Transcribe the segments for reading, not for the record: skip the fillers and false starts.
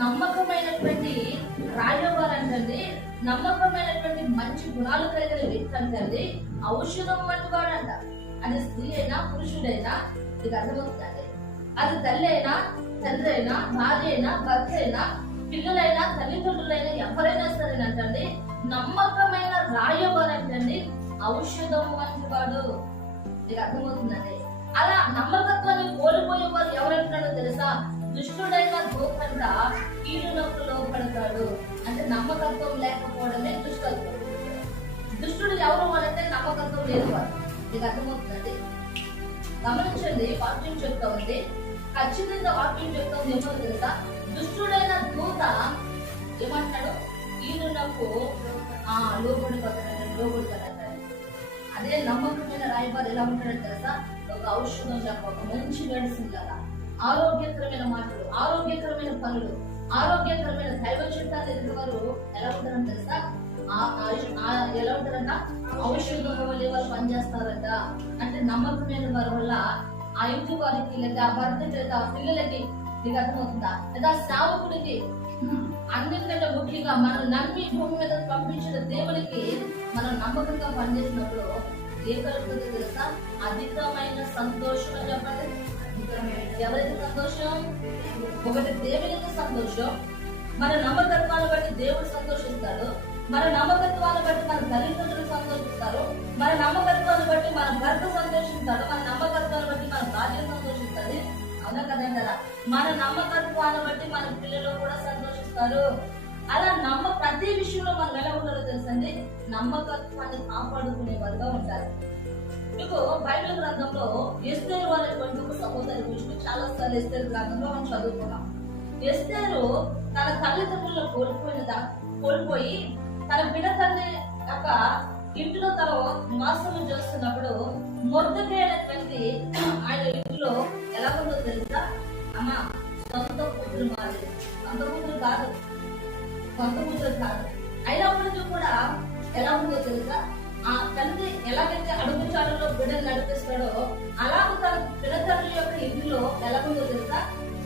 నమ్మకమైనటువంటి రాయవారు అంటండి, నమ్మకమైనటువంటి మంచి గుణాలు కలిగిన వ్యక్తి అంటండి ఔషధం వంటి వాడంట. అది స్త్రీ అయినా పురుషుడైనా ఇది అర్థమవుతుందండి. అది తల్లి అయినా తండ్రి అయినా భార్య అయినా భర్త అయినా పిల్లలైనా తల్లిదండ్రులైనా ఎవరైనా సరేనంటండి నమ్మకమైన రాయవారు అంటండి ఔషధం వంటి వాడు. ఇది అర్థమవుతుందండి. అలా నమ్మకత్వాన్ని కోల్పోయే వారు ఎవరంటున్నాడో తెలుసా? దుష్టుడైన దూతంట కీడునకు లోపడతాడు. అంటే నమ్మకత్వం లేకపోవడమే దుష్టత్వం. దుష్టుడు ఎవరు అంటే నమ్మకత్వం లేదు వారు. ఇది అర్థమవుతుందండి. గమనించండి, వాక్యం చెప్తా ఉంది, ఖచ్చితంగా వాక్యం చెప్తా ఉంది. ఏమో తెలుసా? దుష్టుడైన దూత ఏమంటాడు? కీడునకు లోబడుతాడంటాడు. అదే నమ్మకమైన రాయబారు ఎలా ఉంటాడో తెలుసా? ఒక ఔషధం లాగా, ఒక మంచి మెడిసిన్ లాగా, ఆరోగ్యకరమైన మాటలు, ఆరోగ్యకరమైన పనులు, ఆరోగ్యకరమైన దైవ చిత్తాన్ని ఎదుగువారు ఎలా ఉంటారని తెలుసా? ఎలా ఉంటారంట? ఔషధం వల్ల వారు పనిచేస్తారంట. అంటే నమ్మకమైన వారి వల్ల ఆ ఇంటి వారికి లేదా ఆ భర్తకి లేదా ఆ పిల్లలకి నీకు అర్థమవుతుందా? లేదా సేవకుడికి, అన్నింటికంటే ముఖ్యంగా మనం నమ్మి భూమి మీద పంపించిన దేవునికి మనం నమ్మకంగా పనిచేసినప్పుడు ఏ కలుగుతుందో తెలుసా? అధికమైన సంతోషం. చెప్పండి, ఎవరికి సంతోషం? ఒకటి దేవునికి సంతోషం. మన నమ్మకత్వాన్ని బట్టి దేవుడు సంతోషిస్తాడు. మన నమ్మకత్వాన్ని బట్టి మన తల్లిదండ్రులు సంతోషిస్తారు. మన నమ్మకత్వాన్ని బట్టి మన భర్త సంతోషిస్తాడు. మన నమ్మకత్వాన్ని బట్టి మన భార్య సంతోషిస్తుంది. అవునా కదంటారా? మన నమ్మకత్వాన్ని బట్టి మన పిల్లలు కూడా సంతోషిస్తారు. అలా ప్రతి విషయంలో మనం ఎలా ఉంటారో తెలుసండి, నమ్మకత్వాన్ని కాపాడుకునే వారుగా ఉంటారు. మీకు బైబిల్ గ్రంథంలో ఎస్తేరు అనేటువంటి ఒక సహోదరి గురించి చాలా సార్లు ఎస్తేరు గ్రంథంలో మనం చదువుకున్నాం. ఎస్తేరు తన తల్లిదండ్రులను కోల్పోయి తన బిడ్డ తండ్రి యొక్క ఇంటిలో తన నివాసం చేస్తున్నప్పుడు మొర్దెకై అనేటువంటి ఆయన ఇంట్లో ఎలా ఉందో తెలుసా? అమ్మ సొంత కూతురు మాది, సొంత కూతురు కాదు, అయినప్పటికీ కూడా ఎలా ఉందో తెలుసా? ఆ తండ్రి ఎలాగైతే అడుగుచారులో బిడ్డను నడిపిస్తాడో అలాగ తన పిల్లతండ్రి యొక్క ఇంటిలో ఎలా ఉందో తెలుసా?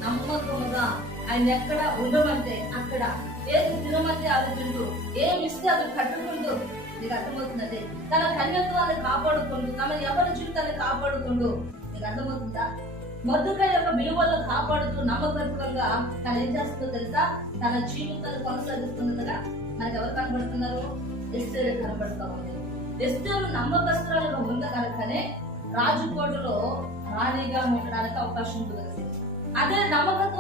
నమ్మకంగా ఆయన ఎక్కడ ఉండమంటే అక్కడ, ఏది తినమంటే అది తింటూ, ఏమి ఇస్తే అది కట్టుకుంటూ, నీకు అర్థమవుతుందండి. తన కన్యత్వాన్ని కాపాడుకుంటూ, తన ఎవరి జీవితాన్ని కాపాడుకుంటూ, నీకు అర్థమవుతుందా? మొర్దెకై యొక్క విలువలను కాపాడుతూ నమ్మకత్వంగా తను ఏం చేస్తుందో తెలుసా? తన జీవితాన్ని కొనసాగిస్తుండగా మనకు ఎవరు కనబడుతున్నారు? ఎస్తేరు కనబడుతూ ఉంది. ఎస్తేరు నమ్మకస్తురాలుగా ఉంది కనుకనే రాజుకోటలో రాణిగా ఉండడానికి అవకాశం ఉంటుంది. అదే నమ్మకత్వం